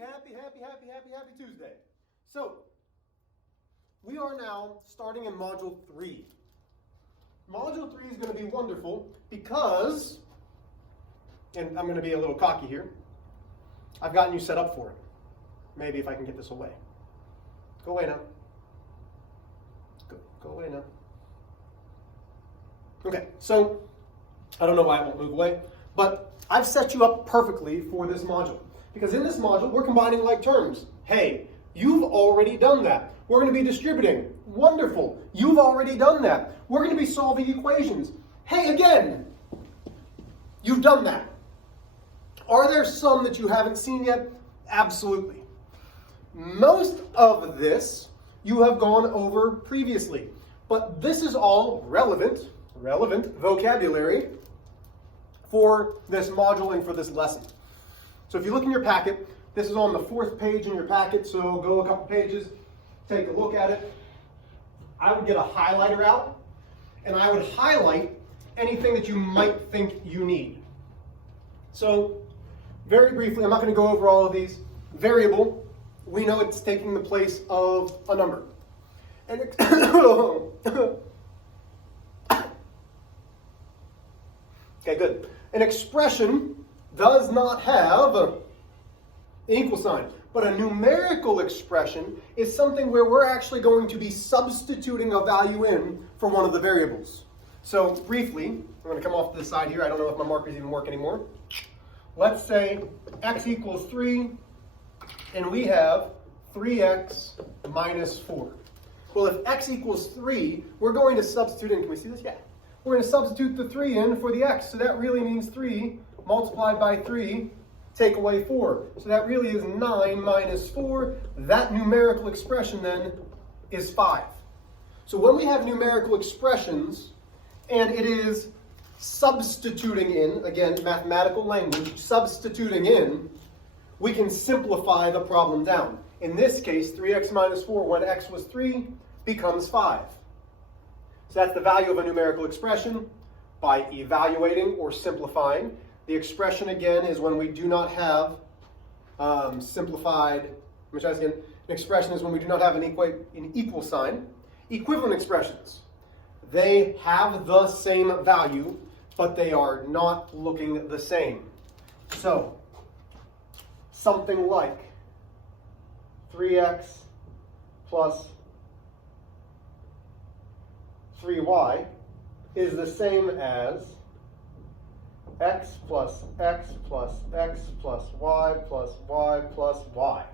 Happy Tuesday. So, we are now starting in Module 3. Module 3 is going to be wonderful because, and I'm going to be a little cocky here, I've gotten you set up for it. Maybe if I can get this away. Go away now. Go away now. Okay, so, I don't know why it won't move away, but I've set you up perfectly for this module. Because in this module, we're combining like terms. Hey, you've already done that. We're going to be distributing. Wonderful. You've already done that. We're going to be solving equations. Hey, again, you've done that. Are there some that you haven't seen yet? Absolutely. Most of this you have gone over previously. But this is all relevant vocabulary for this module and for this lesson. So if you look in your packet, this is on the 4th page in your packet, so go a couple pages, take a look at it. I would get a highlighter out, and I would highlight anything that you might think you need. So, very briefly, I'm not going to go over all of these. Variable, we know it's taking the place of a number. And okay, good. An expression does not have an equal sign. But a numerical expression is something where we're actually going to be substituting a value in for one of the variables. So briefly, I'm going to come off to the side here. I don't know if my markers even work anymore. Let's say x equals 3, and we have 3x minus 4. Well, if x equals 3, we're going to substitute in. Can we see this? Yeah. We're going to substitute the 3 in for the x. So that really means 3 multiplied by 3, take away 4. So that really is 9 minus 4. That numerical expression then is 5. So when we have numerical expressions, and it is substituting in, again, mathematical language, substituting in, we can simplify the problem down. In this case, 3x minus 4, when x was 3, becomes 5. So that's the value of a numerical expression by evaluating or simplifying. The expression, again, is when we do not have simplified, let me try this again. An expression is when we do not have an equal sign. Equivalent expressions, they have the same value, but they are not looking the same. So, something like 3x plus 3y is the same as x plus x plus x plus y plus y plus y.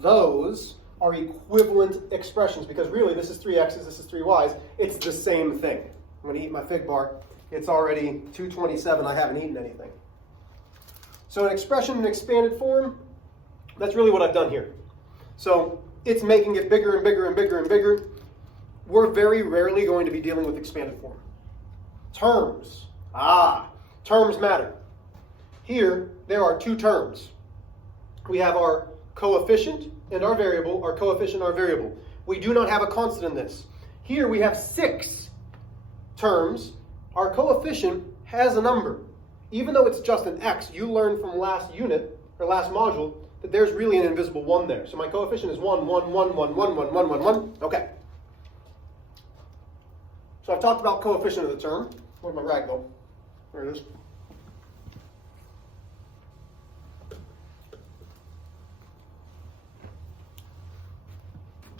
Those are equivalent expressions because really this is 3x's, this is 3y's. It's the same thing. I'm going to eat my fig bar. It's already 2:27. I haven't eaten anything. So an expression in expanded form, that's really what I've done here. So it's making it bigger and bigger and bigger and bigger. We're very rarely going to be dealing with expanded form. Terms. Terms matter. Here, there are two terms. We have our coefficient and our variable, our coefficient and our variable. We do not have a constant in this. Here we have 6 terms. Our coefficient has a number. Even though it's just an x, you learned from last unit, or last module, that there's really an invisible 1 there. So my coefficient is 1, 1, 1, 1, 1, 1, 1, 1, 1. Okay. So I've talked about coefficient of the term. Where'd my rag go? There it is.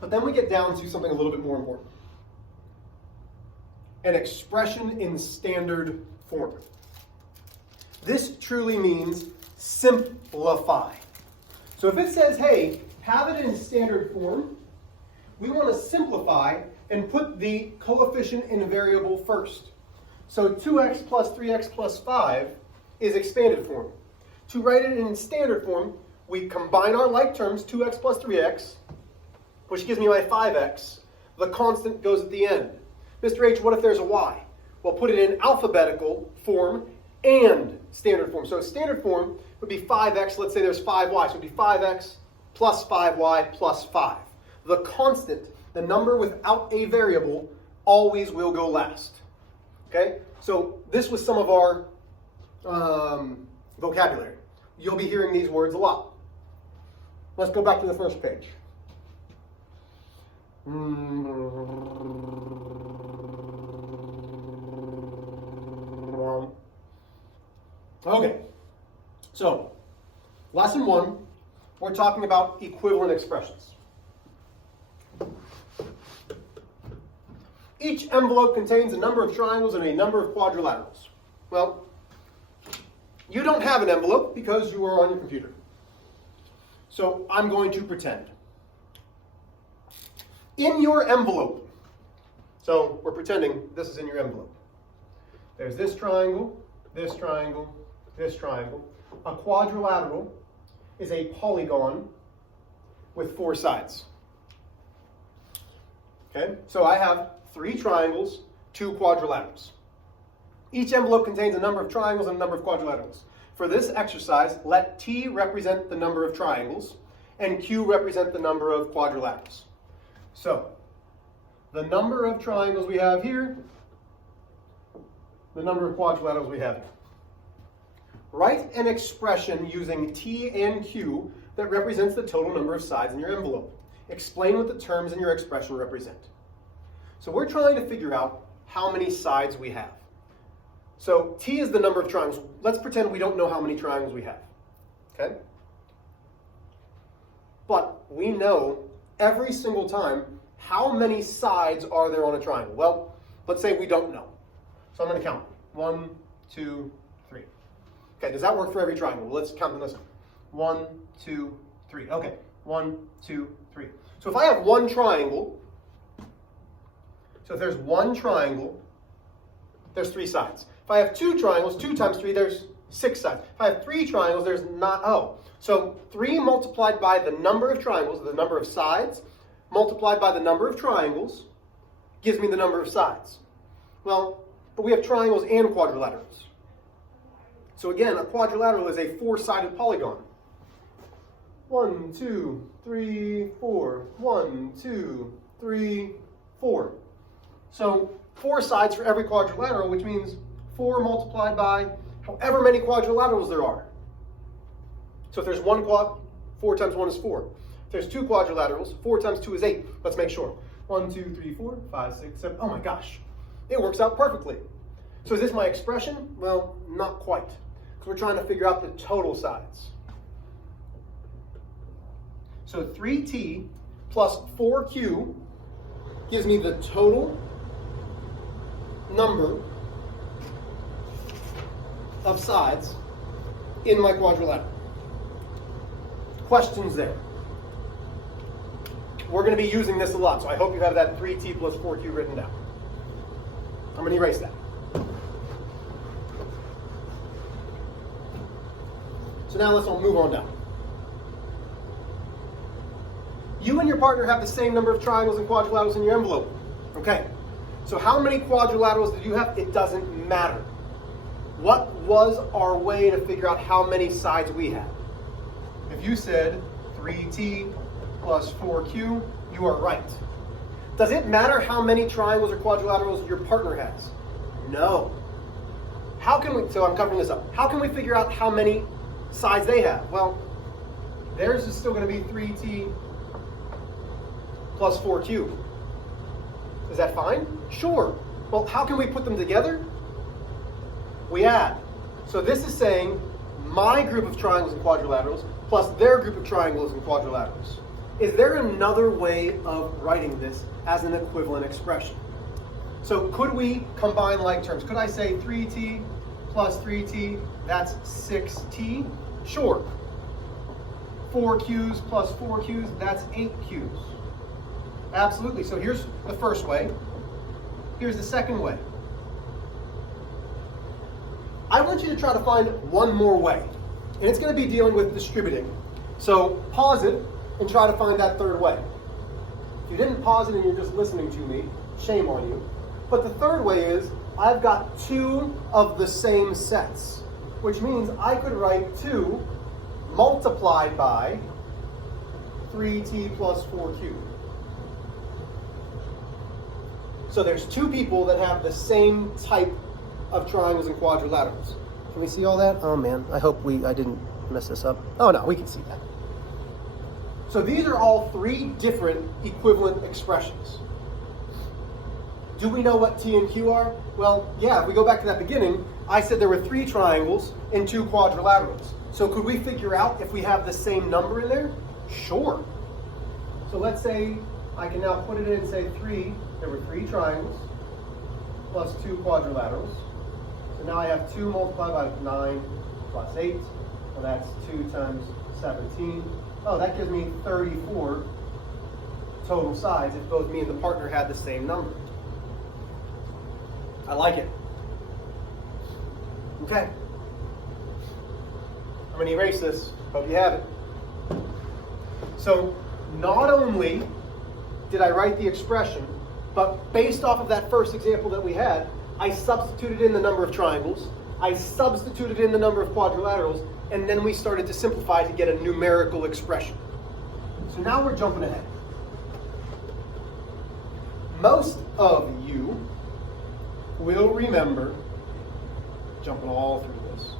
But then we get down to something a little bit more important. An expression in standard form. This truly means simplify. So if it says, hey, have it in standard form, we want to simplify and put the coefficient and variable first. So 2x plus 3x plus 5 is expanded form. To write it in standard form, we combine our like terms, 2x plus 3x, which gives me my 5x. The constant goes at the end. Mr. H, what if there's a y? Well, put it in alphabetical form and standard form. So standard form would be 5x. Let's say there's 5y. So it would be 5x plus 5y plus 5. The constant, the number without a variable, always will go last. Okay? So this was some of our vocabulary. You'll be hearing these words a lot. Let's go back to the first page. Okay, so lesson 1, we're talking about equivalent expressions. Each envelope contains a number of triangles and a number of quadrilaterals. Well, you don't have an envelope because you are on your computer. So I'm going to pretend. In your envelope, so we're pretending this is in your envelope. There's this triangle, this triangle, this triangle. A quadrilateral is a polygon with 4 sides. Okay, so I have 3 triangles, 2 quadrilaterals. Each envelope contains a number of triangles and a number of quadrilaterals. For this exercise, let T represent the number of triangles and Q represent the number of quadrilaterals. So, the number of triangles we have here, the number of quadrilaterals we have here. Write an expression using T and Q that represents the total number of sides in your envelope. Explain what the terms in your expression represent. So we're trying to figure out how many sides we have. So T is the number of triangles. Let's pretend we don't know how many triangles we have. Okay? But we know every single time how many sides are there on a triangle. Well, let's say we don't know. So I'm going to count. 1, 2, 3. Okay, does that work for every triangle? Well, let's count them this way. 1, 2, 3. Okay, 1, 2, 3. So if I have one triangle, so if there's one triangle, there's 3 sides. If I have 2 triangles, 2 times 3, there's 6 sides. If I have 3 triangles, there's not, So 3 multiplied by the number of triangles, the number of sides, multiplied by the number of triangles, gives me the number of sides. Well, but we have triangles and quadrilaterals. So again, a quadrilateral is a 4-sided polygon. 1, 2, 3, 4. 1, 2, 3, 4. So 4 sides for every quadrilateral, which means 4 multiplied by however many quadrilaterals there are. So if there's 1 quad, 4 times 1 is 4. If there's 2 quadrilaterals, 4 times 2 is 8. Let's make sure. 1, 2, 3, 4, 5, 6, 7. Oh my gosh. It works out perfectly. So is this my expression? Well, not quite. Because we're trying to figure out the total sides. So 3t plus 4q gives me the total number of sides in my quadrilateral. Questions there? We're going to be using this a lot, so I hope you have that 3t plus 4q written down. I'm going to erase that. So now let's move on down. You and your partner have the same number of triangles and quadrilaterals in your envelope. Okay, so how many quadrilaterals did you have? It doesn't matter. What was our way to figure out how many sides we had? If you said 3t plus 4q, you are right. Does it matter how many triangles or quadrilaterals your partner has? No. How can we, so I'm covering this up. How can we figure out how many sides they have? Well, theirs is still going to be 3t plus 4q. Is that fine? Sure. Well, how can we put them together? We add. So this is saying my group of triangles and quadrilaterals plus their group of triangles and quadrilaterals. Is there another way of writing this as an equivalent expression? So could we combine like terms? Could I say 3t plus 3t, that's 6t? Sure. 4q's plus 4q's, that's 8q's. Absolutely. So here's the first way. Here's the second way. I want you to try to find one more way. And it's going to be dealing with distributing. So pause it and try to find that third way. If you didn't pause it and you're just listening to me, shame on you. But the third way is I've got 2 of the same sets, which means I could write 2 multiplied by 3t plus 4q. So there's 2 people that have the same type of triangles and quadrilaterals. Can we see all that? Oh man, I hope I didn't mess this up. Oh no, we can see that. So these are all three different equivalent expressions. Do we know what T and Q are? Well, yeah, if we go back to that beginning, I said there were 3 triangles and 2 quadrilaterals. So could we figure out if we have the same number in there? Sure. So let's say I can now put it in and say there were 3 triangles plus 2 quadrilaterals. So now I have 2 multiplied by 9 plus 8. Well, that's 2 times 17. Oh, that gives me 34 total sides if both me and the partner had the same number. I like it. Okay. I'm going to erase this. Hope you have it. So, not only did I write the expression, but based off of that first example that we had, I substituted in the number of triangles, I substituted in the number of quadrilaterals, and then we started to simplify to get a numerical expression. So now we're jumping ahead. Most of you will remember, jumping all through this,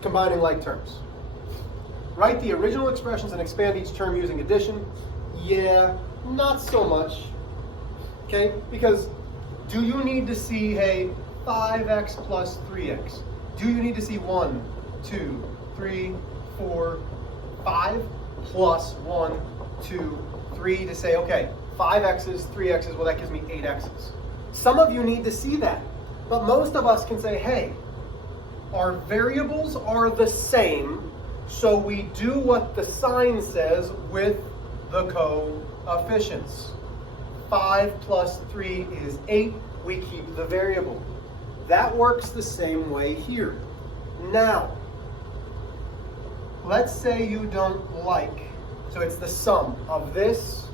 combining like terms. Write the original expressions and expand each term using addition. Yeah, not so much. Okay, because do you need to see, hey, 5x plus 3x? Do you need to see 1, 2, 3, 4, 5 plus 1, 2, 3 to say, okay, 5x's, 3x's, well, that gives me 8x's. Some of you need to see that, but most of us can say, hey, our variables are the same, so we do what the sign says with the coefficients. 5 plus 3 is 8, we keep the variable. That works the same way here. Now, let's say you don't like, so it's the sum of this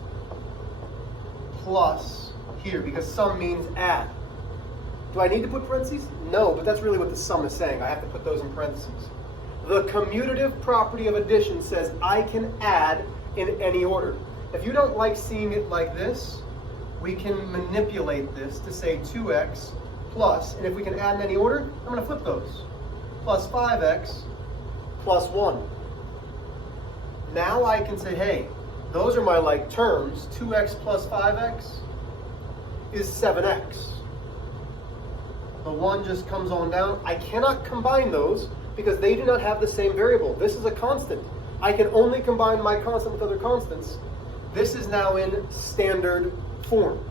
plus here, because sum means add. Do I need to put parentheses? No, but that's really what the sum is saying. I have to put those in parentheses. The commutative property of addition says I can add in any order. If you don't like seeing it like this, we can manipulate this to say 2x plus, and if we can add in any order, I'm going to flip those. Plus 5x plus 1. Now I can say, hey, those are my like terms. 2x plus 5x is 7x. The 1 just comes on down. I cannot combine those because they do not have the same variable. This is a constant. I can only combine my constant with other constants. This is now in standard form.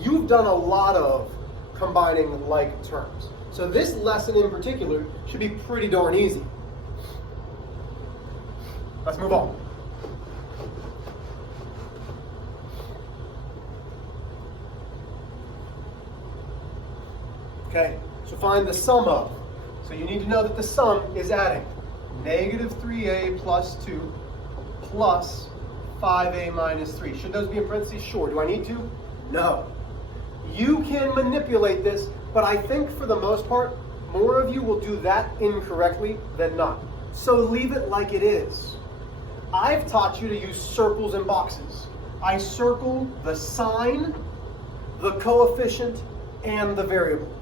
You've done a lot of combining like terms. So this lesson in particular should be pretty darn easy. Let's move on. Okay, so find the sum of. So you need to know that the sum is adding negative 3a plus 2 plus 5a minus 3. Should those be in parentheses? Sure. Do I need to? No. You can manipulate this, but I think for the most part, more of you will do that incorrectly than not. So leave it like it is. I've taught you to use circles and boxes. I circle the sign, the coefficient, and the variable.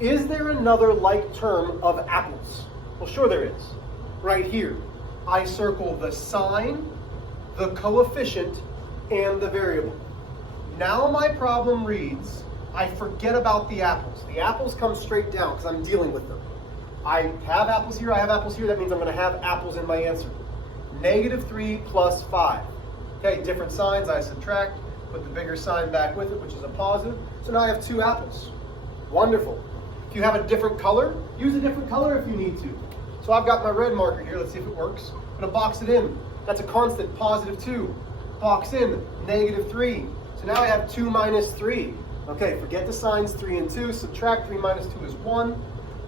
Is there another like term of apples? Well, sure there is. Right here. I circle the sign, the coefficient, and the variable. Now my problem reads, I forget about the apples. The apples come straight down because I'm dealing with them. I have apples here, I have apples here. That means I'm going to have apples in my answer. Negative 3 plus 5. Okay, different signs. I subtract, put the bigger sign back with it, which is a positive. So now I have 2 apples. Wonderful. If you have a different color, use a different color if you need to. So I've got my red marker here. Let's see if it works. I'm going to box it in. That's a constant, positive 2. Box in, negative 3. So now I have 2 minus 3. Okay, forget the signs, 3 and 2. Subtract 3 minus 2 is 1.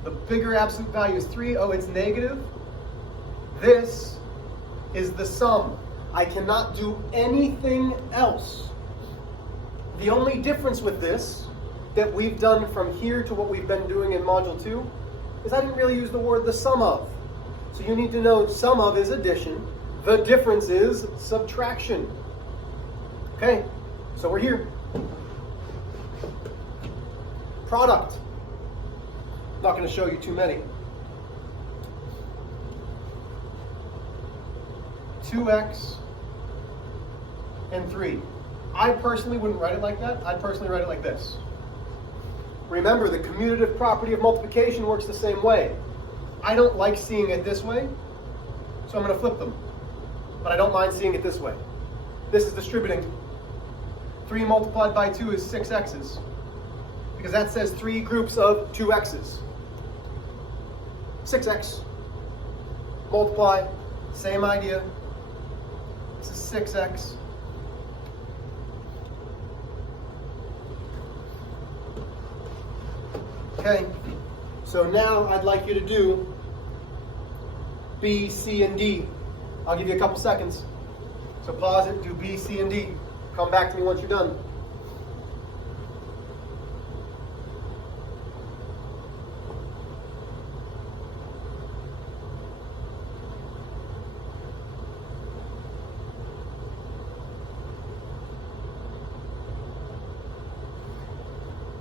The bigger absolute value is 3. Oh, it's negative. This is the sum. I cannot do anything else. The only difference with this that we've done from here to what we've been doing in Module 2 is I didn't really use the word the sum of. So you need to know sum of is addition. The difference is subtraction. Okay, so we're here. Product. I'm not going to show you too many. 2x, and 3. I personally wouldn't write it like that. I'd personally write it like this. Remember, the commutative property of multiplication works the same way. I don't like seeing it this way, so I'm going to flip them. But I don't mind seeing it this way. This is distributing. 3 multiplied by 2 is 6 x's. Because that says 3 groups of 2 x's. 6x. Multiply. Same idea. This is 6x. Okay, so now I'd like you to do B, C, and D. I'll give you a couple seconds. So pause it, do B, C, and D. Come back to me once you're done.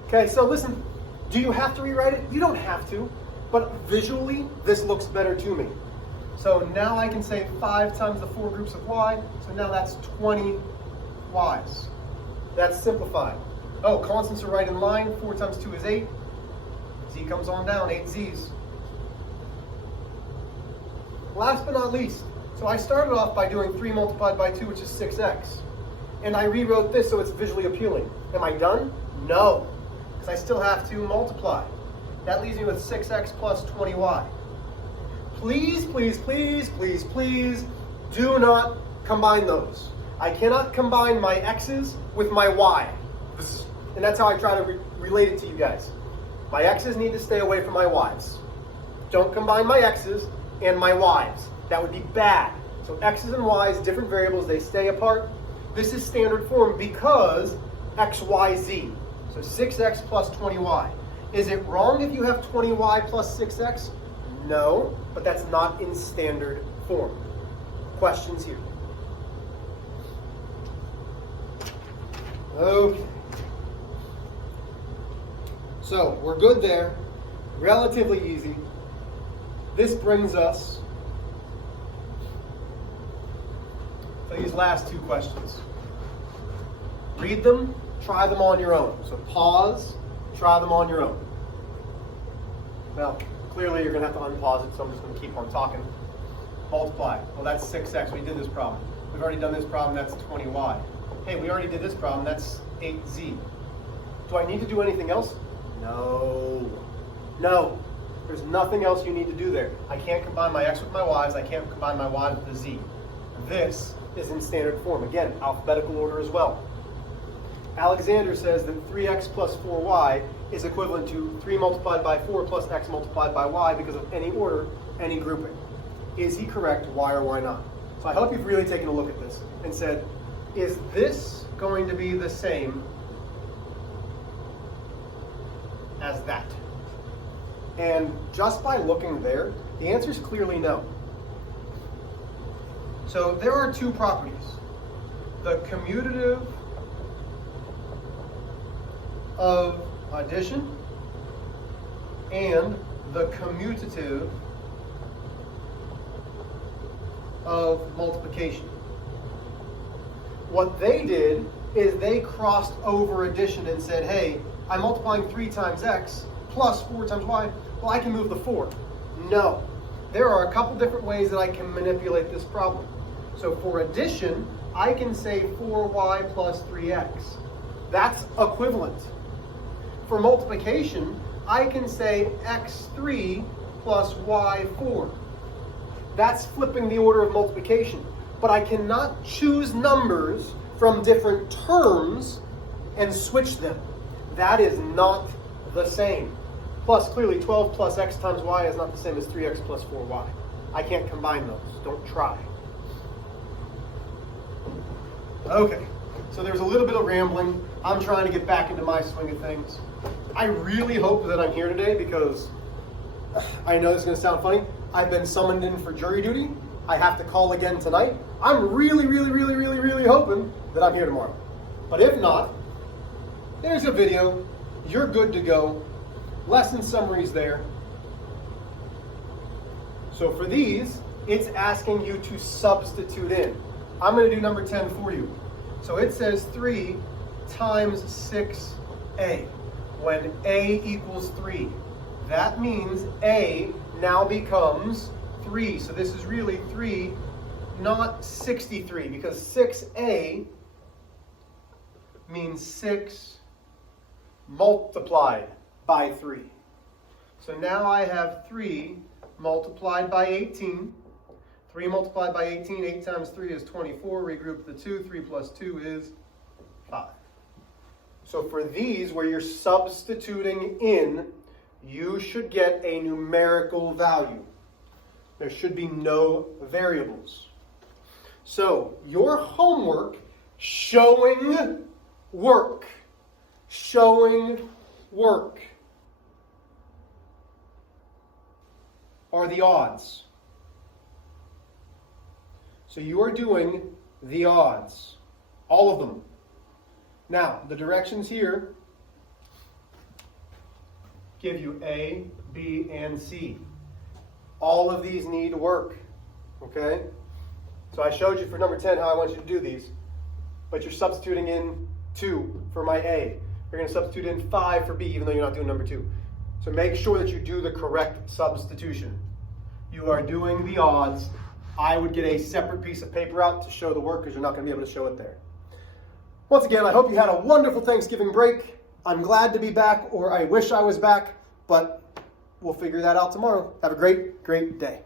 Okay, so listen. Do you have to rewrite it? You don't have to, but visually, this looks better to me. So now I can say 5 times the 4 groups of y, so now that's 20 y's. That's simplified. Oh, constants are right in line. 4 times 2 is 8. Z comes on down, 8 z's. Last but not least, so I started off by doing 3 multiplied by 2, which is 6x. And I rewrote this so it's visually appealing. Am I done? No. I still have to multiply. That leaves me with 6x plus 20y. Please, please, please, please, please do not combine those. I cannot combine my x's with my y. And that's how I try to relate it to you guys. My x's need to stay away from my y's. Don't combine my x's and my y's. That would be bad. So x's and y's, different variables, they stay apart. This is standard form because x, y, z. So 6x plus 20y. Is it wrong if you have 20y plus 6x? No, but that's not in standard form. Questions here? Okay. So we're good there. Relatively easy. This brings us to these last 2 questions. Read them. Try them on your own. So pause, try them on your own. Well, clearly you're going to have to unpause it, so I'm just going to keep on talking. Multiply. Well, that's 6x. We did this problem. We've already done this problem. That's 20y. Hey, we already did this problem. That's 8z. Do I need to do anything else? No. No. There's nothing else you need to do there. I can't combine my x with my y's. I can't combine my y with the z. This is in standard form. Again, alphabetical order as well. Alexander says that 3x plus 4y is equivalent to 3 multiplied by 4 plus x multiplied by y because of any order, any grouping. Is he correct? Why or why not? So I hope you've really taken a look at this and said, is this going to be the same as that? And just by looking there, the answer is clearly no. So there are 2 properties. The commutative of addition and the commutative of multiplication. What they did is they crossed over addition and said, hey, I'm multiplying 3 times x plus 4 times y. Well, I can move the 4. No. There are a couple different ways that I can manipulate this problem. So for addition, I can say 4y plus 3x. That's equivalent. For multiplication, I can say x3 plus y4. That's flipping the order of multiplication. But I cannot choose numbers from different terms and switch them. That is not the same. Plus, clearly 12 plus x times y is not the same as 3x plus 4y. I can't combine those. Don't try. Okay, so there's a little bit of rambling. I'm trying to get back into my swing of things. I really hope that I'm here today because I know this is going to sound funny. I've been summoned in for jury duty. I have to call again tonight. I'm really hoping that I'm here tomorrow. But if not, there's a video. You're good to go. Lesson summaries there. So for these, It's asking you to substitute in. I'm going to do number 10 for you. So it says 3 times 6a. When a equals 3, that means a now becomes 3. So this is really 3, not 63, because 6a means 6 multiplied by 3. So now I have 3 multiplied by 18. 3 multiplied by 18, 8 times 3 is 24. Regroup the 2, 3 plus 2 is 5. So for these, where you're substituting in, you should get a numerical value. There should be no variables. So your homework, showing work, are the odds. So you are doing the odds, all of them. Now, the directions here give you A, B, and C. All of these need work, okay? So I showed you for number 10 how I want you to do these, but you're substituting in 2 for my A. You're going to substitute in 5 for B, even though you're not doing number 2. So make sure that you do the correct substitution. You are doing the odds. I would get a separate piece of paper out to show the work because you're not going to be able to show it there. Once again, I hope you had a wonderful Thanksgiving break. I'm glad to be back, or I wish I was back, but we'll figure that out tomorrow. Have a great, great day.